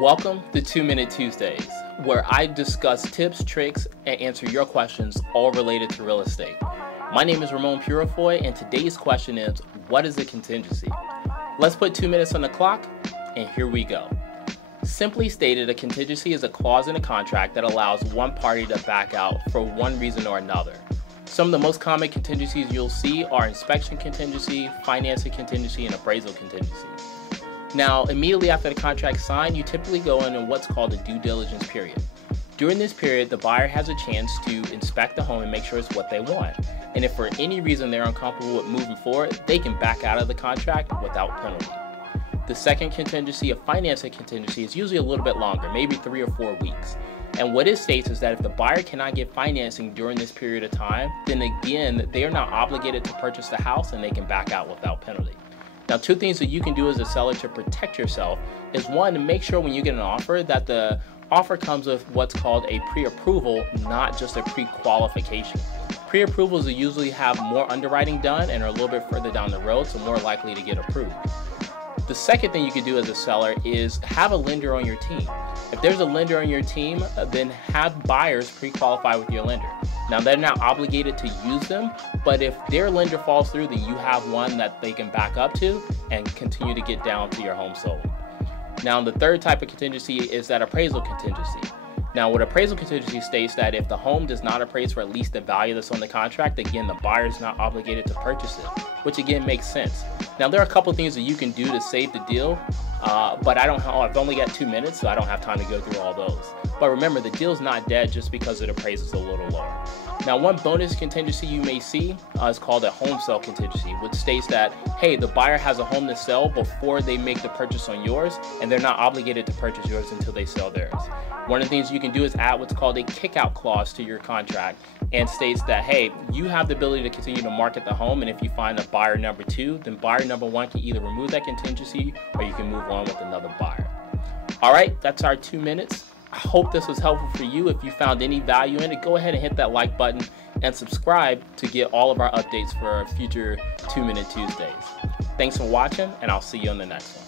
Welcome to 2-Minute Tuesdays, where I discuss tips, tricks, and answer your questions all related to real estate. My name is Ramon Purifoy, and today's question is, what is a contingency? Let's put 2 minutes on the clock, and here we go. Simply stated, a contingency is a clause in a contract that allows one party to back out for one reason or another. Some of the most common contingencies you'll see are inspection contingency, financing contingency, and appraisal contingency. Now, immediately after the contract signed, you typically go in what's called a due diligence period. During this period, the buyer has a chance to inspect the home and make sure it's what they want. And if for any reason they're uncomfortable with moving forward, they can back out of the contract without penalty. The second contingency, a financing contingency, is usually a little bit longer, maybe 3 or 4 weeks. And what it states is that if the buyer cannot get financing during this period of time, then again, they are not obligated to purchase the house and they can back out without penalty. Now, 2 things that you can do as a seller to protect yourself is, one, to make sure when you get an offer that the offer comes with what's called a pre-approval, not just a pre-qualification. Pre-approvals usually have more underwriting done and are a little bit further down the road, so more likely to get approved. The second thing you can do as a seller is have a lender on your team. If there's a lender on your team, then have buyers pre-qualify with your lender. Now, they're not obligated to use them, but if their lender falls through, then you have one that they can back up to and continue to get down to your home sold. Now, the third type of contingency is that appraisal contingency. Now, what appraisal contingency states that if the home does not appraise for at least the value that's on the contract, again, the buyer is not obligated to purchase it, which again makes sense. Now, there are a couple things that you can do to save the deal, but I've only got 2 minutes, so I don't have time to go through all those. But remember, the deal's not dead just because it appraises a little lower. Now, one bonus contingency you may see is called a home sale contingency, which states that, hey, the buyer has a home to sell before they make the purchase on yours, and they're not obligated to purchase yours until they sell theirs. One of the things you can do is add what's called a kick-out clause to your contract, and states that, hey, you have the ability to continue to market the home, and if you find a buyer number 2, then buyer number 1 can either remove that contingency or you can move on with another buyer. All right, that's our 2 minutes. I hope this was helpful for you. If you found any value in it, go ahead and hit that like button and subscribe to get all of our updates for our future 2-Minute Tuesdays. Thanks for watching, and I'll see you on the next one.